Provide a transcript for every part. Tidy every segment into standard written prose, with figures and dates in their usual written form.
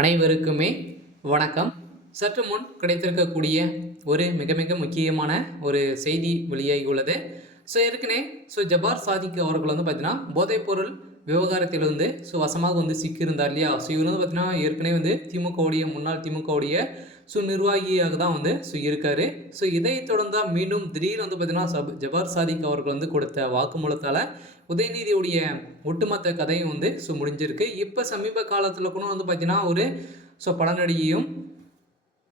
அனைவருக்குமே வணக்கம். சற்று முன் கிடைத்திருக்கக்கூடிய ஒரு மிக மிக முக்கியமான ஒரு செய்தி வெளியாகி உள்ளது. ஏற்கனவே ஜபார் சாதிக் அவர்கள் பார்த்தீங்கன்னா போதைப்பொருள் விவகாரத்தில் வசமாக சிக்கியிருந்தார் இல்லையா? இவர் பார்த்தீங்கன்னா ஏற்கனவே திமுகவுடைய முன்னாள் திமுகவுடைய நிர்வாகியாக தான் இருக்காரு. இதை தொடர்ந்து தான் மீண்டும் திடீர்னு பார்த்தீங்கன்னா ஜபார் சாதிக் அவர்கள் கொடுத்த வாக்குமூலத்தால் உதயநிதியுடைய ஒட்டுமொத்த கதையும் முடிஞ்சிருக்கு. இப்போ சமீப காலத்தில் கூட பார்த்தீங்கன்னா ஒரு பட நடிகையும்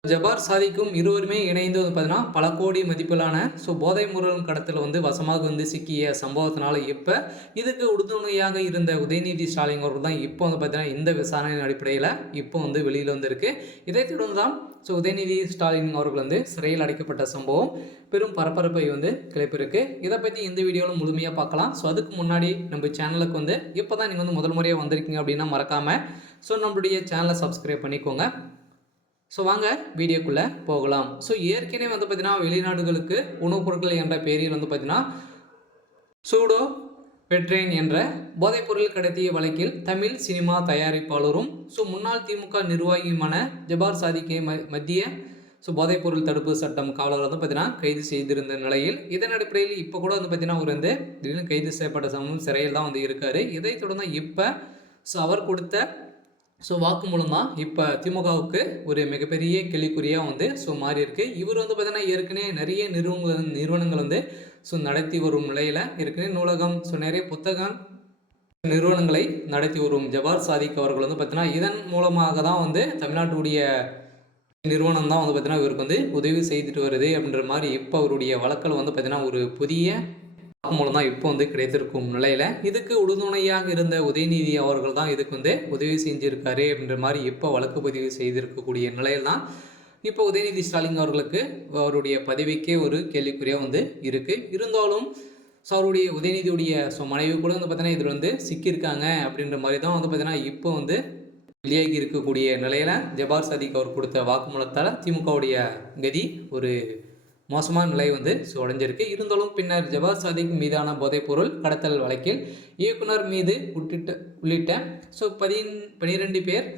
ஜபார் சாதிக்கும் இருவருமே இணைந்து பார்த்தீங்கன்னா பல கோடி மதிப்பிலான போதை முருகன் கடத்தில் வசமாக சிக்கிய சம்பவத்தினால இப்போ இதுக்கு உறுதுணையாக இருந்த உதயநிதி ஸ்டாலின் அவர்கள் தான் இப்போ பார்த்தீங்கன்னா இந்த விசாரணையின் அடிப்படையில் இப்போ வெளியில் வந்திருக்கு. இதை தொடர்ந்து தான் உதயநிதி ஸ்டாலின் அவர்கள் சிறையில் அடைக்கப்பட்ட சம்பவம் பெரும் பரபரப்பை கிளப்பிருக்கு. இதை பற்றி இந்த வீடியோவில் முழுமையாக பார்க்கலாம். அதுக்கு முன்னாடி நம்ம சேனலுக்கு இப்போ தான் நீங்கள் முதல் முறையாக வந்திருக்கீங்க அப்படின்னா மறக்காமல் நம்மளுடைய சேனலை சப்ஸ்கிரைப் பண்ணிக்கோங்க. வாங்க வீடியோக்குள்ளே போகலாம். ஏற்கனவே பார்த்தீங்கன்னா வெளிநாடுகளுக்கு உணவுப் பொருட்கள் என்ற பெயரில் பார்த்தீங்கன்னா சூடோ பெட்ரேன் என்ற போதைப்பொருள் கடத்திய வழக்கில் தமிழ் சினிமா தயாரிப்பாளரும் முன்னாள் திமுக நிர்வாகியுமான ஜபார் சாதிக்கை மத்திய போதைப்பொருள் தடுப்பு சட்டம் காவலர் பார்த்தீங்கன்னா கைது செய்திருந்த நிலையில் இதன் அடிப்படையில் இப்போ கூட பார்த்தீங்கன்னா அவர் திடீர்னு கைது செய்யப்பட்ட சமயம் சிறையில் தான் இருக்காரு. இதை தொடர்ந்து இப்போ வாக்கு வாக்குமூலம் தான் இப்போ திமுகவுக்கு ஒரு மிகப்பெரிய கேள்விக்குறியாக மாறி இருக்கு. இவர் பார்த்தீங்கன்னா ஏற்கனவே நிறைய நிறுவனங்கள் நடத்தி வரும் நிலையில் ஏற்கனவே நூலகம் நிறைய புத்தகம் நிறுவனங்களை நடத்தி வரும் ஜபார் சாதிக் அவர்கள் பார்த்தீங்கன்னா இதன் மூலமாக தான் தமிழ்நாட்டுடைய நிறுவனம் தான் பார்த்தீங்கன்னா இவருக்கு உதவி செய்துட்டு வருது அப்படின்ற மாதிரி இப்போ அவருடைய வழக்கில் பார்த்தீங்கன்னா ஒரு புதிய மூலம் தான் இப்போ கிடைத்திருக்கும் நிலையில் இதுக்கு உறுதுணையாக இருந்த உதயநிதி அவர்கள் தான் இதுக்கு உதவி செஞ்சிருக்காரு அப்படின்ற மாதிரி இப்போ வழக்கு பதிவு செய்திருக்கக்கூடிய நிலையில் தான் இப்போ உதயநிதி ஸ்டாலின் அவர்களுக்கு அவருடைய பதவிக்கே ஒரு கேள்விக்குறியாக இருக்குது. இருந்தாலும் அவருடைய உதயநிதியுடைய மனைவி கூட பார்த்தீங்கன்னா இதில் சிக்கியிருக்காங்க அப்படின்ற மாதிரி தான் பார்த்தீங்கன்னா இப்போ வெளியாகி இருக்கக்கூடிய நிலையில் ஜபார் சாதிக் அவர் கொடுத்த வாக்குமூலத்தால் திமுகவுடைய கதி ஒரு மோசமான நிலை உடைஞ்சிருக்கு. இருந்தாலும் பின்னர் ஜபார் சாதிக் மீதான போதைப்பொருள் கடத்தல் வழக்கில் இயக்குனர் மீது உள்ளிட்ட 12 பேர்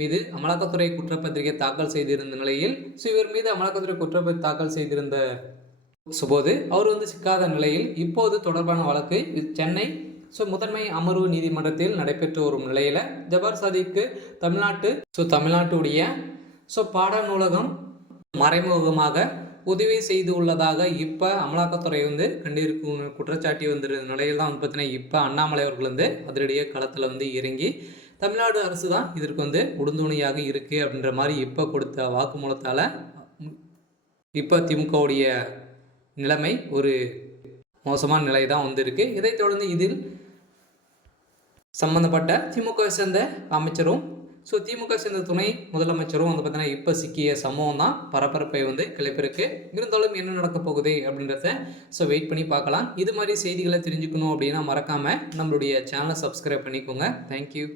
மீது அமலாக்கத்துறை குற்றப்பத்திரிகை தாக்கல் செய்திருந்த நிலையில் இவர் மீது அமலாக்கத்துறை குற்றப்பத்திரிகை தாக்கல் செய்திருந்த போது அவர் சிக்காத நிலையில் இப்போது தொடர்பான வழக்கு சென்னை முதன்மை அமர்வு நீதிமன்றத்தில் நடைபெற்று வரும் நிலையில் ஜபார் சாதிக்கு தமிழ்நாட்டுடைய பாட நூலகம் மறைமுகமாக உதவி செய்து உள்ளதாக இப்போ அமலாக்கத்துறை கண்டிருக்கும் குற்றச்சாட்டி வந்திருந்த நிலையில் தான் பார்த்தீங்கன்னா இப்போ அண்ணாமலை அவர்கள் அதிரடியே களத்தில் இறங்கி தமிழ்நாடு அரசு தான் இதற்கு உறுதுணையாக இருக்குது அப்படின்ற மாதிரி இப்போ கொடுத்த வாக்குமூலத்தால் இப்போ திமுகவுடைய நிலைமை ஒரு மோசமான நிலை தான் இருக்குது. இதைத் தொடர்ந்து இதில் சம்பந்தப்பட்ட திமுகவை சேர்ந்த அமைச்சரும் திமுக சேர்ந்த துணை முதலமைச்சரும் பார்த்தீங்கன்னா இப்போ சிக்கிய சம்பவம் தான் பரபரப்பை கிளப்பிருக்கு. இருந்தாலும் என்ன நடக்க போகுது அப்படின்றத வெயிட் பண்ணி பார்க்கலாம். இது மாதிரி செய்திகளை தெரிஞ்சுக்கணும் அப்படின்னா மறக்காமல் நம்மளுடைய சேனலை சப்ஸ்கிரைப் பண்ணிக்கோங்க. தேங்க்யூ.